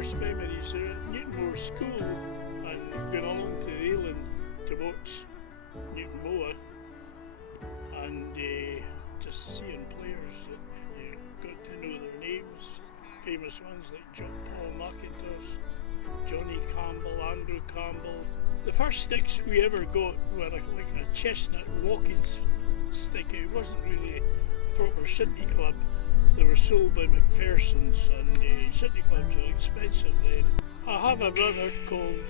first memories are at Newtonmore School and going along to the Island to watch Newton Moor and just seeing players that you got to know their names, famous ones like John Paul McIntosh, Johnny Campbell, Andrew Campbell. The first sticks we ever got were like a chestnut walking stick. It wasn't really a proper Shinty club. They were sold by McPherson's, and Shinty clubs were expensive then. I have a brother called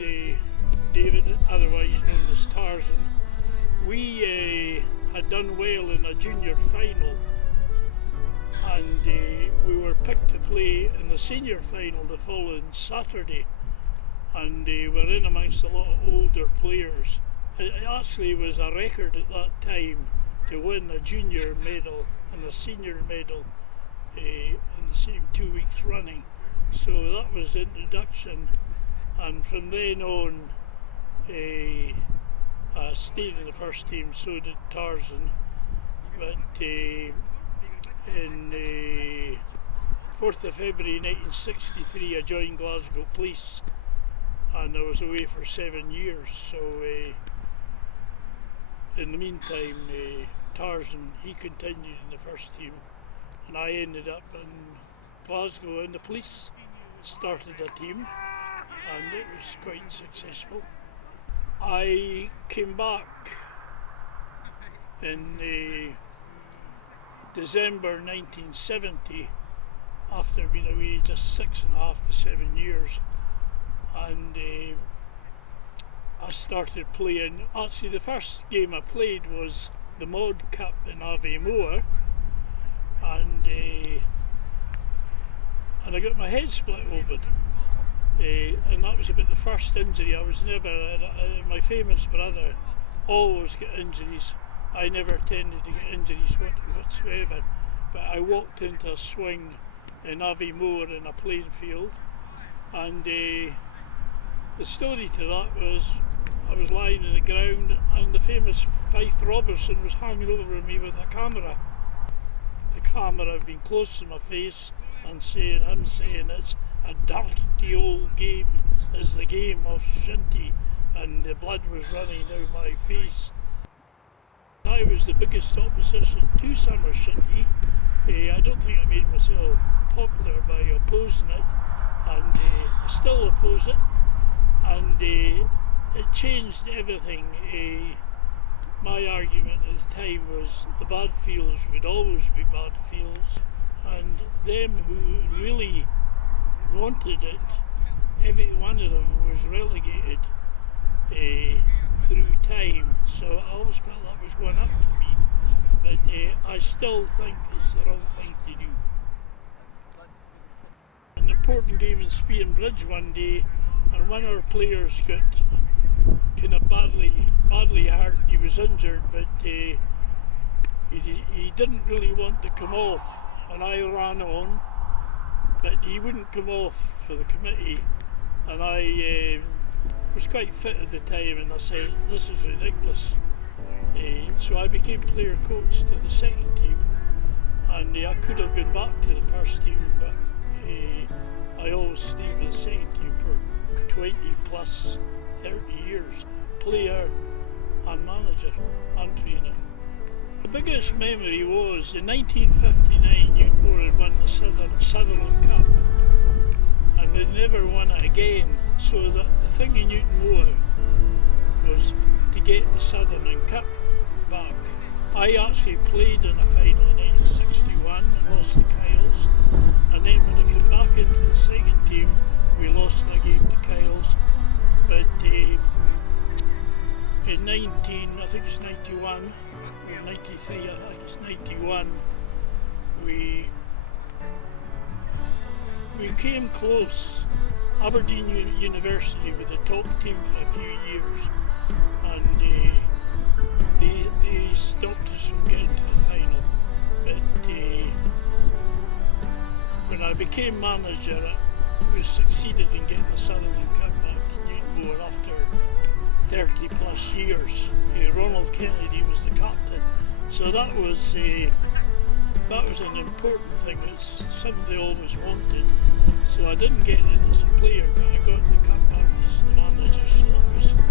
David, otherwise known as Tarzan. We had done well in a junior final, and we were picked to play in the senior final the following Saturday, and we're in amongst a lot of older players. It actually was a record at that time to win a junior medal and a senior medal in the same 2 weeks running. So that was the introduction, and from then on I stayed in the first team, so did Tarzan. But in 4th of February 1963 I joined Glasgow Police, and I was away for 7 years. So in the meantime Tarzan, he continued in the first team, and I ended up in Glasgow, and the police started a team, and it was quite successful. I came back in December 1970 after being away just 6.5 to 7 years, and I started playing. Actually, the first game I played was the Mod Cup in Aviemore, and I got my head split open, and that was about the first injury. I was never, my famous brother always got injuries. I never tended to get injuries whatsoever, but I walked into a swing in Aviemore in a playing field, and the story to that was I was lying on the ground, and the famous Fife Robertson was hanging over me with a camera. The camera had been close to my face and saying it's a dirty old game, is the game of Shinty, and the blood was running down my face. I was the biggest opposition to summer Shinty. I don't think I made myself popular by opposing it, and I still oppose it, and it changed everything. My argument at the time was the bad fields would always be bad fields, and them who really wanted it, every one of them was relegated through time. So I always felt that was going up to me, but I still think it's the wrong thing to do. An important game in Spean Bridge one day, and one of our players got kind of badly hurt. He was injured, but he didn't really want to come off, and I ran on, but he wouldn't come off for the committee, and I was quite fit at the time, and I said, this is ridiculous. So I became player coach to the second team, and I could have gone back to the first team, but I always stayed with the second team for 20 plus 30 years, player and manager and trainer. The biggest memory was in 1959 Newport had won the Sutherland Cup, and they never won it again, so the thing in Newton Moor was to get the Sutherland Cup back. I actually played in a final in 1961 and lost the Kyles, and then when I came back into the second team we lost the game to Kyles, but in 91 or 93, I think it's 91, we came close. Aberdeen University were the top team for a few years, and they stopped us from getting to the final. But when I became manager, we succeeded in getting the Sutherland Cup back to Newton Moor after 30 plus years. Ronald Kennedy was the captain, so that was that was an important thing. It's something they always wanted. So I didn't get in as a player, but I got in the cup. I was the manager, so that was